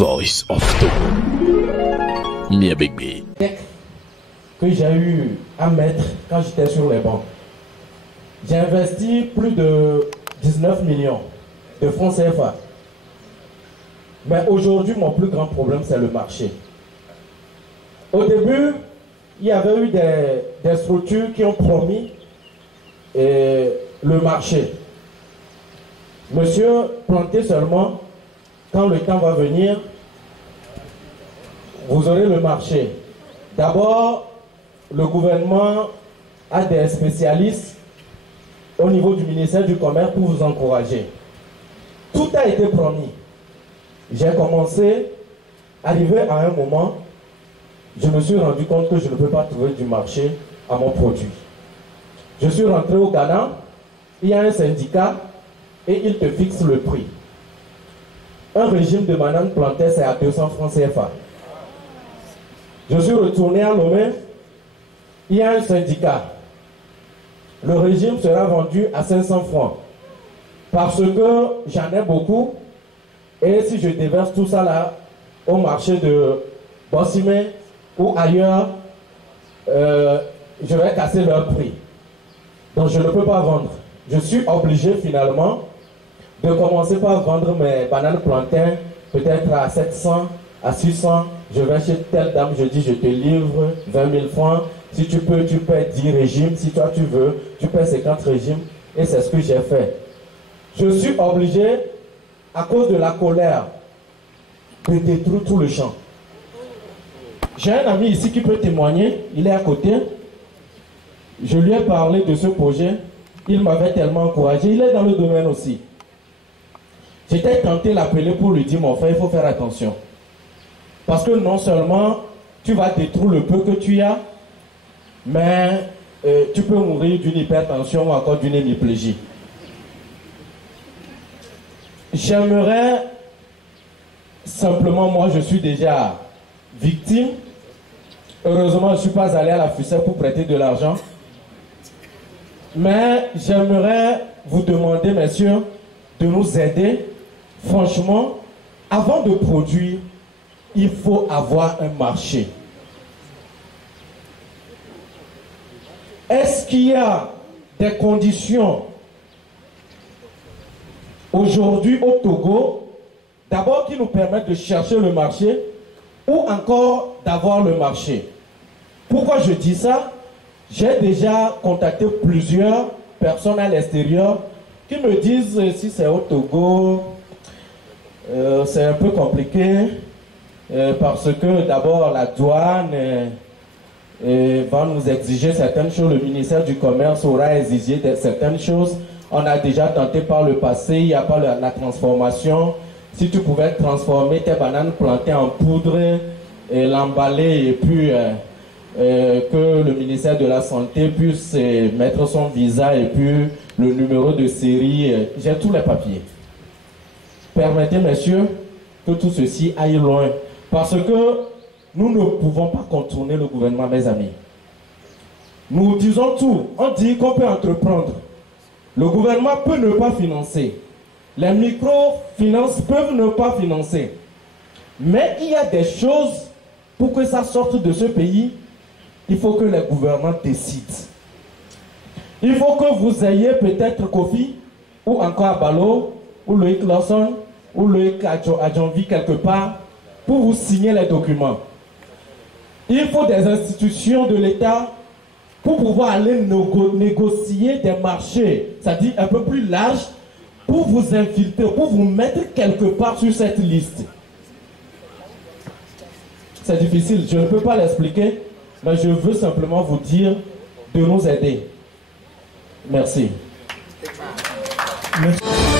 Voice of Togo. Mia Bigby. Que j'ai eu à mettre quand j'étais sur les bancs. J'ai investi plus de 19 millions de francs CFA. Mais aujourd'hui, mon plus grand problème, c'est le marché. Au début, il y avait eu des structures qui ont promis le marché. Monsieur, plantez seulement, quand le temps va venir, vous aurez le marché. D'abord, le gouvernement a des spécialistes au niveau du ministère du Commerce pour vous encourager. Tout a été promis. J'ai commencé, arrivé à un moment, je me suis rendu compte que je ne peux pas trouver du marché à mon produit. Je suis rentré au Ghana, il y a un syndicat et il te fixe le prix. Un régime de bananes plantées, c'est à 200 francs CFA. Je suis retourné à Lomé, il y a un syndicat. Le régime sera vendu à 500 francs. Parce que j'en ai beaucoup, et si je déverse tout ça là au marché de Bossimé ou ailleurs, je vais casser leur prix. Donc je ne peux pas vendre. Je suis obligé finalement de commencer par vendre mes bananes plantains peut-être à 700, à 600. Je vais chez telle dame, je dis je te livre 20 000 francs. Si tu peux, tu paies 10 régimes. Si toi tu veux, tu paies 50 régimes. Et c'est ce que j'ai fait. Je suis obligé, à cause de la colère, de détruire tout le champ. J'ai un ami ici qui peut témoigner, il est à côté. Je lui ai parlé de ce projet, il m'avait tellement encouragé, il est dans le domaine aussi. J'étais tenté de l'appeler pour lui dire, mon frère, il faut faire attention. Parce que non seulement tu vas détruire le peu que tu as, mais tu peux mourir d'une hypertension ou encore d'une hémiplégie. J'aimerais simplement, moi je suis déjà victime. Heureusement, je ne suis pas allé à la FUSEP pour prêter de l'argent. Mais j'aimerais vous demander, messieurs, de nous aider. Franchement, avant de produire, il faut avoir un marché. Est-ce qu'il y a des conditions aujourd'hui au Togo, d'abord qui nous permettent de chercher le marché ou encore d'avoir le marché? Pourquoi je dis ça? J'ai déjà contacté plusieurs personnes à l'extérieur qui me disent si c'est au Togo, c'est un peu compliqué parce que d'abord la douane va nous exiger certaines choses, le ministère du Commerce aura exigé certaines choses. On a déjà tenté par le passé, il n'y a pas la transformation. Si tu pouvais transformer tes bananes plantées en poudre, et l'emballer et puis que le ministère de la Santé puisse mettre son visa et puis le numéro de série, j'ai tous les papiers. Permettez, messieurs, que tout ceci aille loin. Parce que nous ne pouvons pas contourner le gouvernement, mes amis. Nous disons tout. On dit qu'on peut entreprendre. Le gouvernement peut ne pas financer. Les microfinances peuvent ne pas financer. Mais il y a des choses, pour que ça sorte de ce pays, il faut que les gouvernements décident. Il faut que vous ayez peut-être Kofi, ou encore Abalo, ou Loïc Lawson, ou Loïc Adjonvi quelque part, pour vous signer les documents. Il faut des institutions de l'État pour pouvoir aller négocier des marchés, c'est-à-dire un peu plus larges, pour vous infiltrer, pour vous mettre quelque part sur cette liste. C'est difficile, je ne peux pas l'expliquer, mais je veux simplement vous dire de nous aider. Merci. Merci.